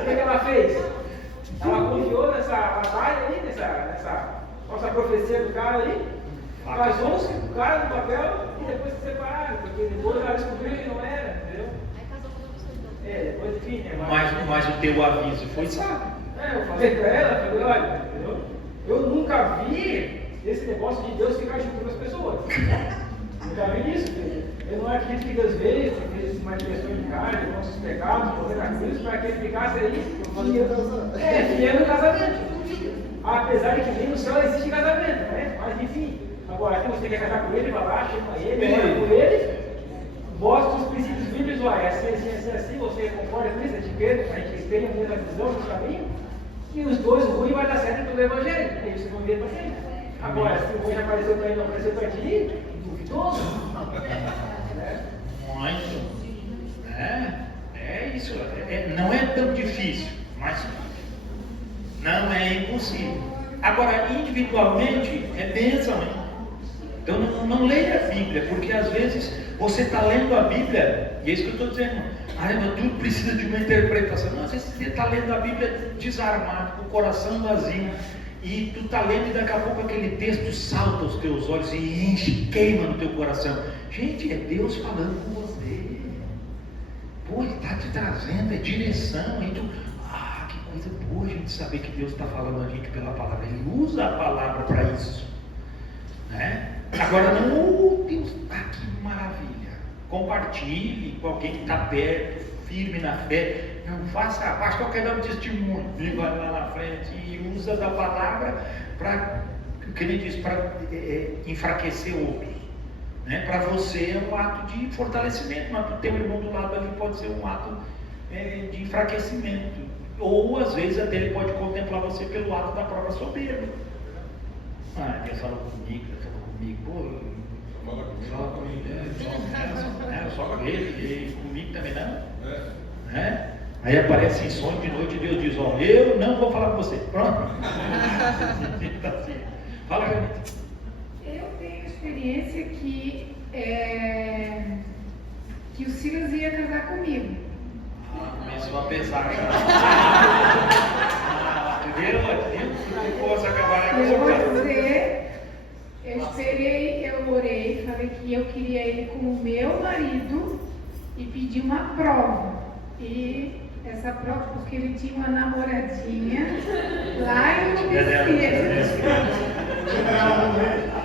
O que ela fez? Ela confiou nessa batalha aí, nessa nossa profecia do cara aí, casou-se com o cara no papel e depois se separaram, porque depois ela descobriu que não era, entendeu? Depois enfim, né? Mas o teu aviso foi sábio. Eu falei pra ela, olha, eu nunca vi esse negócio de Deus ficar julgando as pessoas. Nunca vi isso. Eu não acredito que Deus veio, fez manifestações de carne, nossos pecados, morrer na cruz, para que ele ficasse aí. Fiel no casamento. Apesar de que nem no céu existe casamento, né? Mas enfim, agora se você quer casar com ele, vai lá, chama ele, ora com ele, mostra os princípios bíblicos, olha, assim, você concorda com isso, a gente tem a mesma visão no caminho, e os dois ruins vai dar certo pelo Evangelho, aí vocês vão ver para frente. Agora, se o ruim apareceu para ele, não apareceu para ti, duvidoso. Muito. Isso. Não é tão difícil, mas não é impossível. Agora, individualmente, é bênção, hein? Então, não leia a Bíblia, porque às vezes você está lendo a Bíblia, e é isso que eu estou dizendo. Mas tudo precisa de uma interpretação. Não, às vezes você está lendo a Bíblia desarmado, com o coração vazio, e tu está lendo e daqui a pouco aquele texto salta aos teus olhos e enche, queima no teu coração. Gente, é Deus falando com você. Pô, Ele está te trazendo, é direção. E tu, que coisa boa a gente saber que Deus está falando a gente pela palavra. Ele usa a palavra para isso, né? Agora não, Deus, que maravilha. Compartilhe com alguém que está perto, firme na fé. Não faça, pastor, quer dar um testemunho, e vai lá na frente e usa da palavra para, o que ele diz, para enfraquecer outros, né? Para você é um ato de fortalecimento, mas para o teu irmão do lado ali pode ser um ato de enfraquecimento, ou às vezes até ele pode contemplar você pelo ato da própria soberba. Deus falou comigo, fala comigo, só com ele, e comigo também não, né? Aí aparece em sonho de noite e Deus diz, eu não vou falar com você. Pronto. Fala, Janete. Eu tenho experiência que o Silas ia casar comigo. Começou a pesar já. Viu? Posso acabar Eu esperei, eu orei, falei que eu queria ele como meu marido e pedi uma prova. E essa prova, porque ele tinha uma namoradinha lá em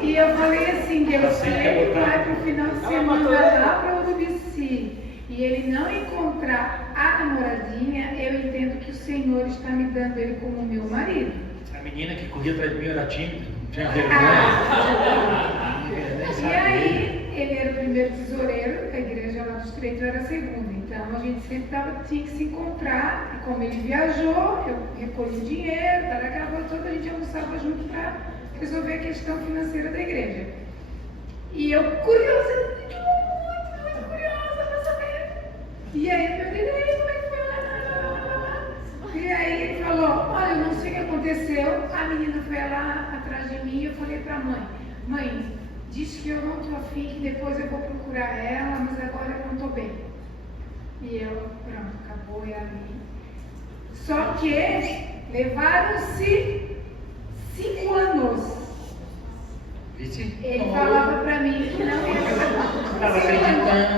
E eu falei assim, Deus, se ele vai para o final de semana lá para o Urubici e ele não encontrar a namoradinha, eu entendo que o Senhor está me dando ele como meu marido. A menina que corria atrás de mim era tímida, não tinha vergonha. E aí, ele era o primeiro tesoureiro, a igreja lá dos Treitos era a segunda. Então a gente sempre tinha que se encontrar, e como ele viajou, eu recolhi dinheiro, aquela coisa toda, a gente almoçava junto para resolver a questão financeira da igreja. E eu, curiosa, muito curiosa para saber. E aí eu perguntei, como é que foi lá? E aí ele falou, olha, eu não sei o que aconteceu, a menina foi lá atrás de mim e eu falei para a mãe, diz que eu não estou afim, que depois eu vou procurar ela, mas agora eu não estou bem. E eu, pronto, acabou e ali. Só que levaram-se 5 anos. Ele falava para mim que não ia ser.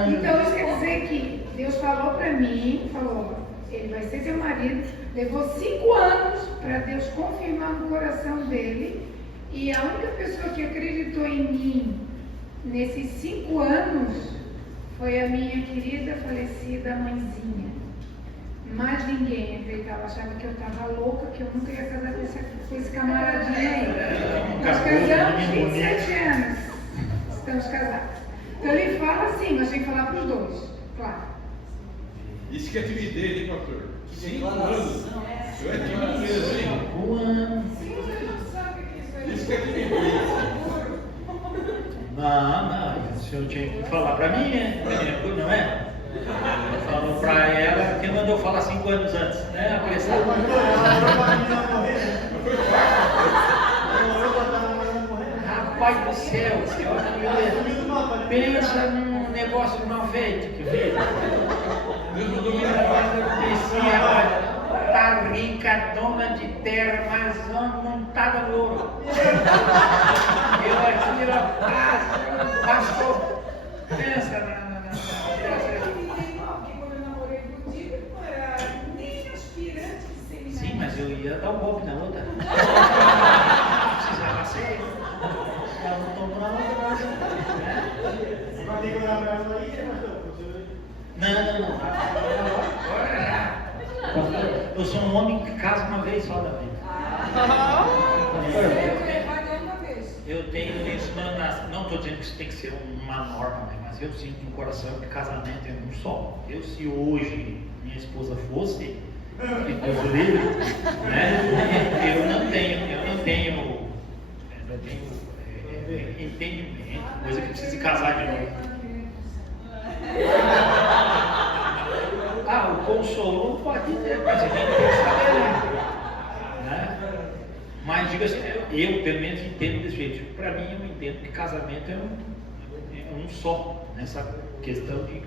Então isso quer dizer que Deus falou para mim, ele vai ser seu marido. Levou 5 anos para Deus confirmar no coração dele. E a única pessoa que acreditou em mim nesses 5 anos foi a minha querida falecida mãezinha. Mais ninguém acreditava, achava que eu estava louca, que eu nunca ia casar com esse camaradinho aí. Nós casamos 27 anos, estamos casados. Então ele fala assim, mas tem que falar para os dois, claro. Isso que é timidez, hein, pastor? 5 anos. Eu é tímido mesmo, hein? Isso que é timidez. Não, o senhor tinha que falar para mim, né? Não é? Falou para ela, quem mandou falar 5 anos antes, né? Apressado. Rapaz do céu, senhora, pensa num negócio mal feito, que veio. Tá rica, dona de terra, mas montada no ouro. Eu aqui, ó, pastor, pensa na sim, mas eu ia dar um golpe na outra. Precisava ser. Ela não tomou na outra, não. Agora já. Eu sou um homem que casa uma vez só da vida. Eu tenho isso, não estou dizendo que isso tem que ser uma norma, mas eu sinto no coração que casamento é um só. Se hoje minha esposa fosse, que Deus livre, né? Eu não tenho entendimento, coisa que precisa casar de novo. O consolo não pode ter, mas a gente tem que saber, né? Mas diga assim, eu pelo menos entendo desse jeito. Para mim, eu entendo que casamento é um só, nessa questão de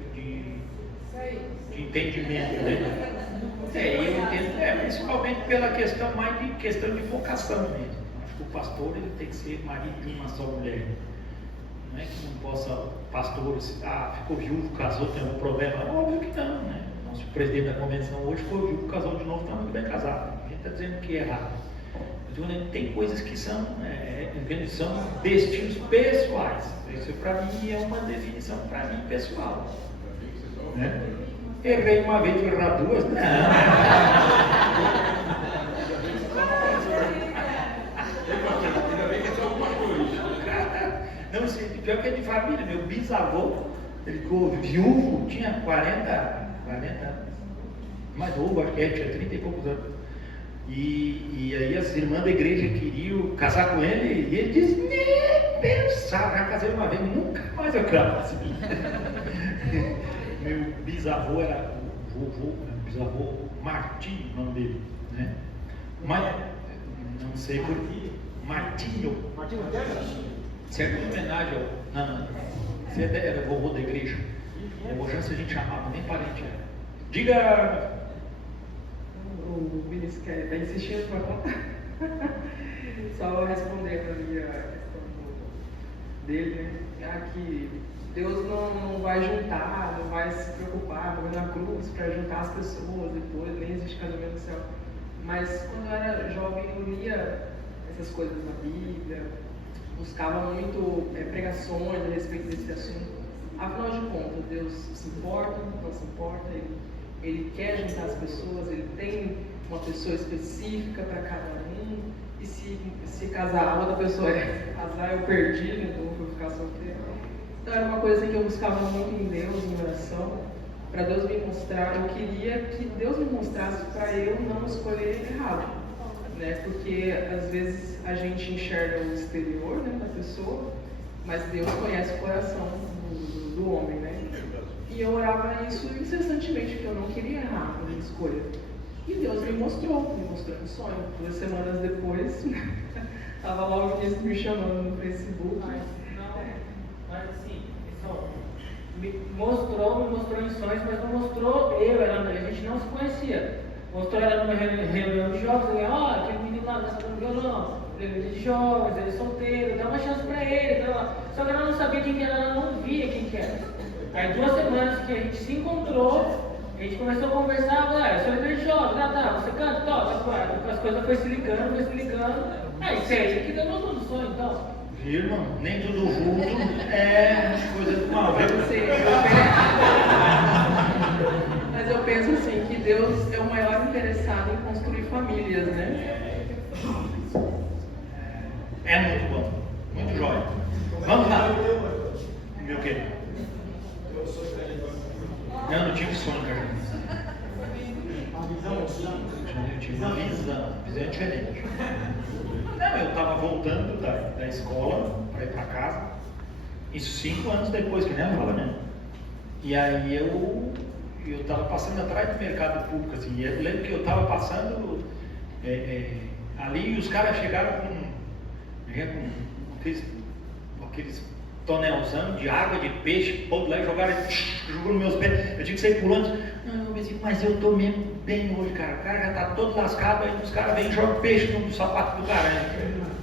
entendimento, né? Eu entendo, principalmente pela questão mais de questão de vocação mesmo. Acho que o pastor ele tem que ser marido de uma só mulher. Não é que não possa, pastor, ficou viúvo, casou, tem algum problema? Óbvio que não, né? Nosso presidente da convenção hoje ficou viúvo, casou de novo, está muito bem casado. Ninguém está dizendo que é errado. Mas tem coisas que são destinos pessoais. Isso para mim é uma definição para mim pessoal. Né? Errei uma vez, vou errar duas? Não. Não sei, pior que é de família. Meu bisavô, ele ficou viúvo, tinha 40 mais novo, acho que tinha 30 e poucos anos. E aí as irmãs da igreja queriam casar com ele, e ele disse, nem pensar, já casei uma vez, nunca mais eu caso. Meu bisavô era bisavô Martinho, o nome dele, né? Mas não sei por que. Martinho certo, em homenagem ao. Não. Você era vovô da igreja. Homojança a gente chamava, nem parente era. Diga. O Vinícius está insistindo para contar. Só respondendo ali a questão dele, né? Que Deus não vai juntar, não vai se preocupar, morrer na cruz para juntar as pessoas depois, nem existe casamento no céu. Mas quando eu era jovem eu lia essas coisas na Bíblia, buscava muito pregações a respeito desse assunto. Afinal de contas, Deus se importa, não se importa, Ele quer juntar as pessoas, Ele tem uma pessoa específica para cada um, e se casar, a outra pessoa casar, eu perdi, então eu vou ficar solteiro. Então era uma coisa que eu buscava muito em Deus, em oração, para Deus me mostrar. Eu queria que Deus me mostrasse para eu não escolher errado, né? Porque às vezes a gente enxerga o exterior, né, da pessoa, mas Deus conhece o coração do homem, né? E eu orava isso incessantemente, porque eu não queria errar a minha escolha. E Deus me mostrou um sonho. 2 semanas depois, estava logo o me chamando no Facebook. Mas assim, me mostrou em sonhos, mas não mostrou a gente não se conhecia. Mostrou ela numa reunião de jovens, aquele menino lá está tocando violão, ele é de jovens, ele é solteiro, dá uma chance para ele. Só que ela não sabia quem que era, ela não via quem que era. Aí 2 semanas que a gente se encontrou, a gente começou a conversar, eu sou líder de jovens, você canta, toca, as coisas foi se ligando, aí você aí que deu no sonho, então. Viu, irmão? Nem tudo junto é coisa do mal, viu? Mas eu penso assim, que Deus é o maior interessado em construir famílias, né? É muito bom, muito jóia. Vamos lá. Meu quê? Não tive sonho, cara. Eu tive uma visão diferente. Não, eu estava voltando da escola para ir para casa, isso 5 anos depois, que nem ela fala mesmo. E aí eu estava passando atrás do mercado público, assim, e eu lembro que eu estava passando ali e os caras chegaram com aqueles tonelzão de água, de peixe, todo lá e jogou nos meus pés. Eu tinha que sair pulando. Não, mas eu tô mesmo bem hoje, cara. O cara já tá todo lascado, aí os caras vêm e jogam peixe no sapato do cara.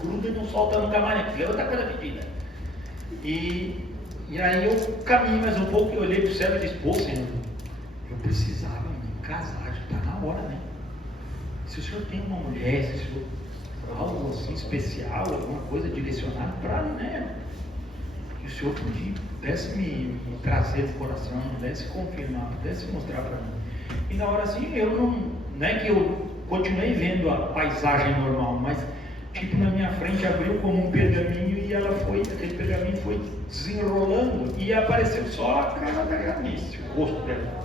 Gruda e não solta nunca mais, né? É outra coisa pedida. E aí eu caminhei mais um pouco e olhei pro céu e disse, pô, Senhor, eu precisava me casar, já tá na hora, né? Se o Senhor tem uma mulher, se o Senhor algo assim especial, alguma coisa direcionada para, né? Que o Senhor pudesse me trazer no coração, pudesse confirmar, pudesse mostrar para mim. E na hora assim, eu não é que eu continuei vendo a paisagem normal, mas tipo na minha frente abriu como um pergaminho e aquele pergaminho foi desenrolando e apareceu só a cara da Janice, o rosto dela.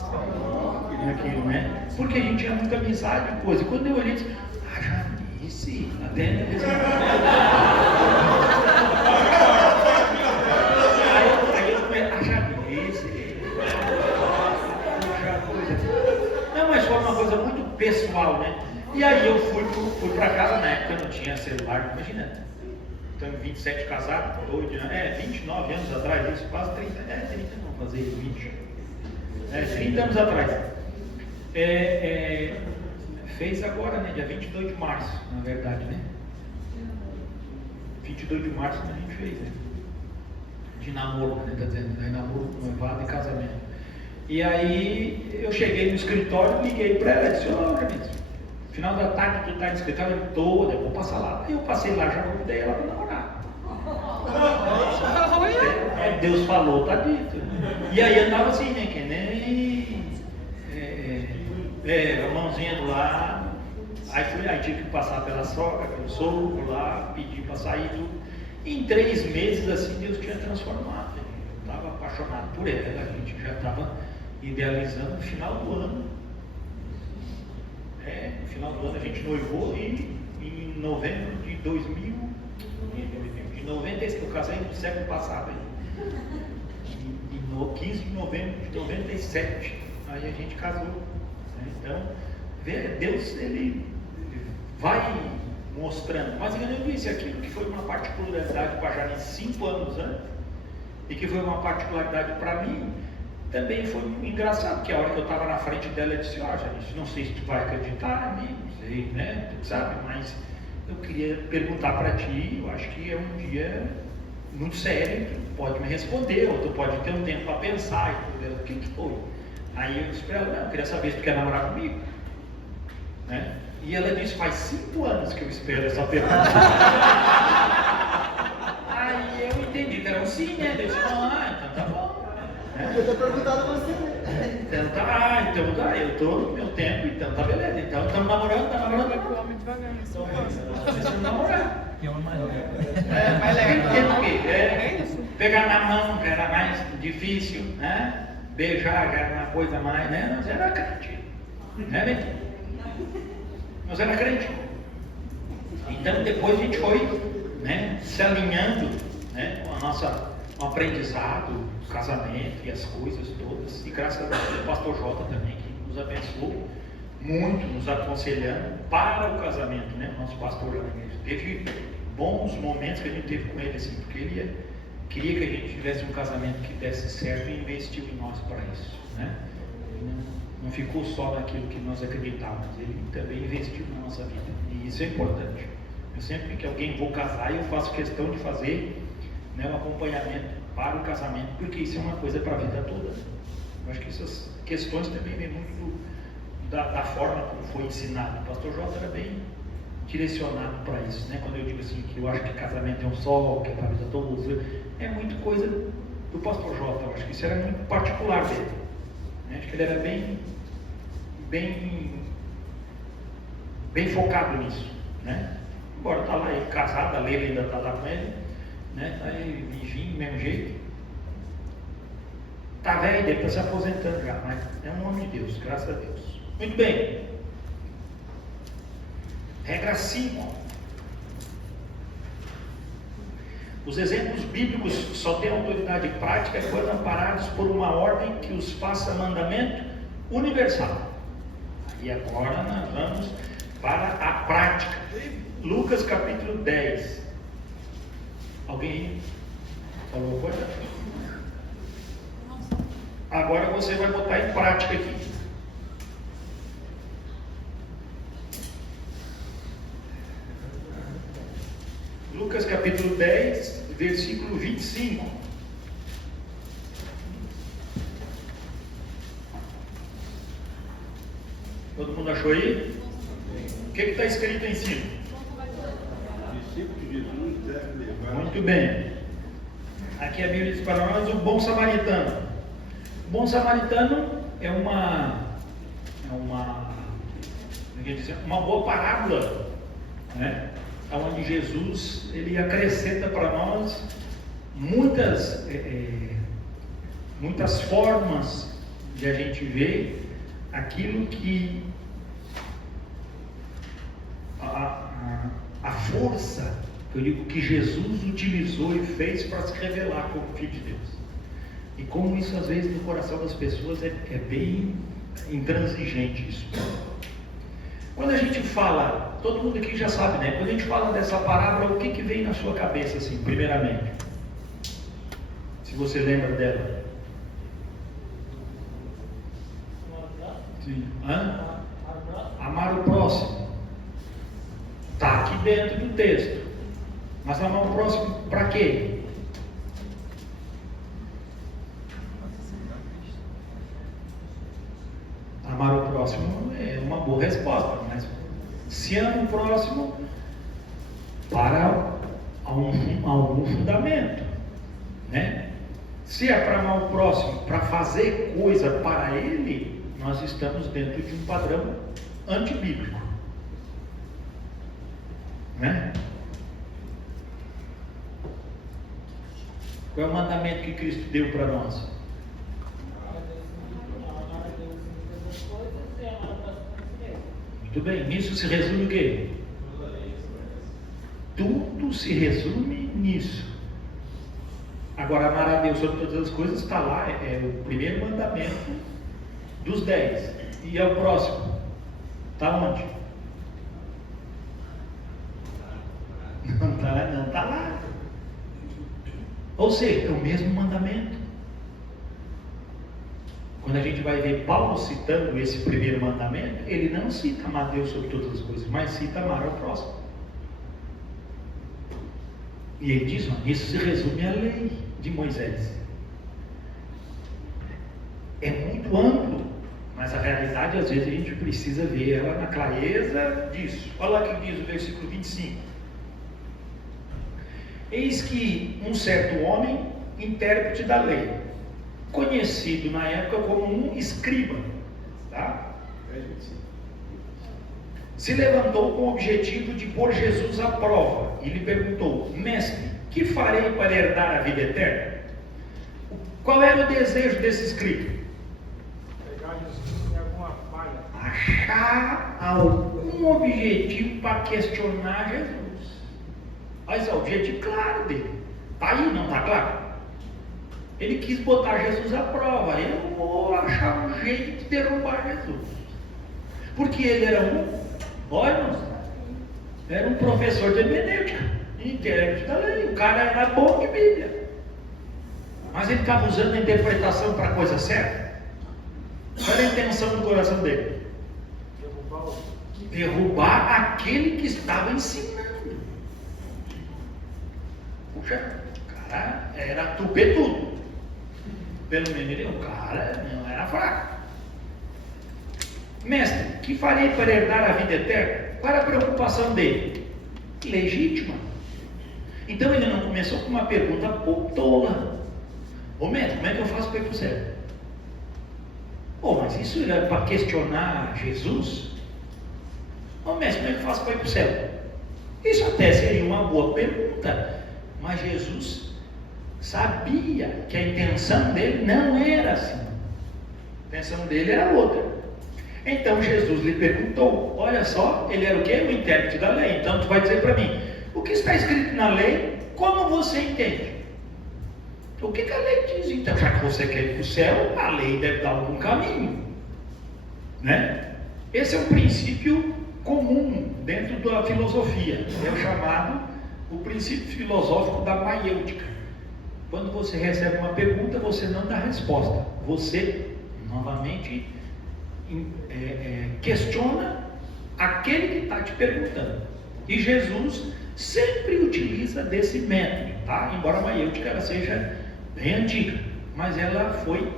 Aquilo, né? Porque a gente tinha muita amizade e coisa. E quando eu olhei, disse, Janice, até mas foi uma coisa muito pessoal, né? E aí eu fui para casa, na época eu não tinha celular, imagina. Estamos 27 casados, doido, né? 29 anos atrás, isso, quase 30, 30 não, fazer 20. 30 anos atrás. Fez agora, né? Dia 22 de março, na verdade, né? 22 de março a gente fez, né? De namoro, né? Tá dizendo, né? Namoro, noivado e casamento. E aí eu cheguei no escritório, liguei para ela e disse, Janice, final da tarde tu tá no escritório toda, eu vou passar lá. Aí eu passei lá, já convidei ela para namorar. Deus falou, tá dito. E aí andava assim, né? Que nem a mãozinha do lado. Aí tive que passar pela sogra, pelo sogro lá, pedir para sair tudo. Em 3 meses assim Deus tinha transformado. Eu estava apaixonado por ela, a gente já estava idealizando no final do ano. No final do ano a gente noivou e em novembro de 96, eu casei no século passado. No 15 de novembro de 97, aí a gente casou. Então, Deus, ele vai mostrando. Mas eu disse, aquilo que foi uma particularidade para a Janice 5 anos antes, e que foi uma particularidade para mim, também foi engraçado, porque a hora que eu estava na frente dela, eu disse, Janice, não sei se tu vai acreditar em mim, não sei, né, tu sabe, mas eu queria perguntar para ti, eu acho que é um dia muito sério, tu pode me responder, ou tu pode ter um tempo para pensar, entendeu? O que foi? Aí eu disse para ela, não, eu queria saber se tu quer namorar comigo, né? E ela disse, faz 5 anos que eu espero essa pergunta. Aí eu entendi que era um sim, né? Eu disse, então tá bom. Eu tô perguntando a você, né? Então tá, eu tô no meu tempo, então tá beleza. Então estamos namorando, tá namorando. Vocês estão namorando. Mais legal. Pegar na mão, que era mais difícil, né? Beijar, que era uma coisa mais, né? Nós era crente, né, Betinho? Nós era crente. Então depois a gente foi, né, se alinhando, né, com o aprendizado, o casamento e as coisas todas. E graças a Deus o pastor Jota também, que nos abençoou muito, nos aconselhando para o casamento, né? O nosso pastor lá na igreja. Teve bons momentos que a gente teve com ele, assim, porque ele queria que a gente tivesse um casamento que desse certo e investiu em nós para isso, né? Não ficou só naquilo que nós acreditávamos, ele também investiu na nossa vida, e isso é importante. Eu sempre que alguém vou casar, eu faço questão de fazer, né, um acompanhamento para o casamento, porque isso é uma coisa para a vida toda. Eu acho que essas questões também vêm muito da forma como foi ensinado. O pastor Jota era bem direcionado para isso, né? Quando eu digo assim, que eu acho que casamento é um só, que é para a vida toda, é muito coisa do pastor Jota. Eu acho que isso era muito particular dele, né? Acho que ele era bem focado nisso, né? Embora está lá ele casado, a Leila ainda está lá com ele, né? Tá aí vivinho, do mesmo jeito. Está velho, deve estar se aposentando já, mas é um homem de Deus, graças a Deus. Muito bem. Regra 5. Os exemplos bíblicos só têm autoridade prática quando amparados por uma ordem que os faça mandamento universal. E agora nós vamos para a prática. Lucas capítulo 10. Alguém falou coisa? Agora você vai botar em prática aqui. Lucas capítulo 10, versículo 25. Todo mundo achou aí? O que está escrito em cima? Discípulo de Jesus deve levar. Muito bem. Aqui a Bíblia diz para nós o bom samaritano. O bom samaritano é uma boa parábola, né? Onde Jesus ele acrescenta para nós muitas formas de a gente ver aquilo que a força, eu digo, que Jesus utilizou e fez para se revelar como Filho de Deus. E como isso às vezes no coração das pessoas é bem intransigente isso. Quando a gente fala, todo mundo aqui já sabe, né? Quando a gente fala dessa parábola, o que vem na sua cabeça, assim, primeiramente? Se você lembra dela. Sim. Hã? Amar o próximo. Está aqui dentro do texto. Mas amar o próximo para quê? Amar o próximo é uma boa resposta, mas se ama o próximo para algum fundamento, né? Se é para amar o próximo, para fazer coisa para ele, nós estamos dentro de um padrão antibíblico, né? Qual é o mandamento que Cristo deu para nós? Muito bem, nisso se resume o quê? Tudo se resume nisso. Agora, amar a Deus sobre todas as coisas está lá, é o primeiro mandamento dos 10. E é o próximo. Está onde? Não está lá. Ou seja, é o mesmo mandamento. Quando a gente vai ver Paulo citando esse primeiro mandamento, ele não cita amar a Deus sobre todas as coisas, mas cita amar ao próximo. E ele diz, nisso se resume a lei de Moisés. É muito amplo, mas a realidade, às vezes, a gente precisa ver ela na clareza disso. Olha lá o que diz o versículo 25. Eis que um certo homem, intérprete da lei, conhecido na época como um escriba, tá? Se levantou com o objetivo de pôr Jesus à prova e lhe perguntou: Mestre, que farei para herdar a vida eterna? Qual era o desejo desse escriba? Pegar Jesus em alguma falha. Achar algum objetivo para questionar Jesus. Olha só, o objetivo claro dele. Está aí, não está claro? Ele quis botar Jesus à prova. Eu vou achar um jeito de derrubar Jesus. Porque ele era era um professor de hermenêutica, intérprete da lei. O cara era bom de Bíblia. Mas ele estava usando a interpretação para a coisa certa. Qual era a intenção do coração dele? Derrubar aquele que estava ensinando. Puxa, o cara era tupetudo. Pelo menos o cara não era fraco. Mestre, que farei para herdar a vida eterna? Qual era a preocupação dele? Legítima. Então ele não começou com uma pergunta tola. Ô mestre, como é que eu faço para ir para o céu? Mas isso era para questionar Jesus? Ô mestre, como é que eu faço para ir para o céu? Isso até seria uma boa pergunta. Mas Jesus sabia que a intenção dele não era assim. A intenção dele era outra. Então Jesus lhe perguntou, olha só, ele era o quê? O intérprete da lei. Então tu vai dizer para mim, o que está escrito na lei, como você entende? O que a lei diz? Então, já que você quer ir para o céu, a lei deve dar algum caminho, né? Esse é um princípio comum dentro da filosofia, é o chamado o princípio filosófico da maiêutica. Quando você recebe uma pergunta, você não dá resposta, você novamente questiona aquele que está te perguntando. E Jesus sempre utiliza desse método, tá? Embora a maiêutica ela seja bem antiga, mas ela foi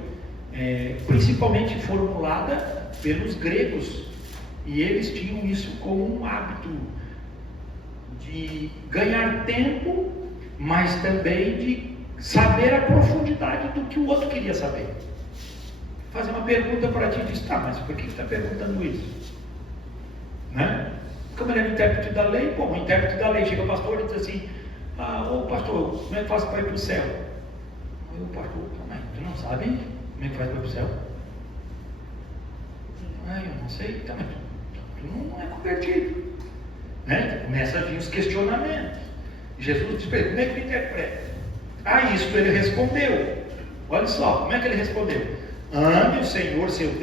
principalmente formulada pelos gregos, e eles tinham isso como um hábito de ganhar tempo, mas também de saber a profundidade do que o outro queria saber. Fazer uma pergunta para ti e diz, tá, mas por que está perguntando isso? Né? Como ele é o intérprete da lei, o intérprete da lei chega ao pastor e diz assim, ô pastor, como é que faz para ir para o céu? Aí o pastor, mas tu não sabe como é que faz para ir para o céu? Eu não sei, tá, mas tu não é convertido. Né? Começa a vir os questionamentos. Jesus diz para ele, como é que tu interpreta? Isso ele respondeu. Olha só, como é que ele respondeu? Ame o Senhor seu Deus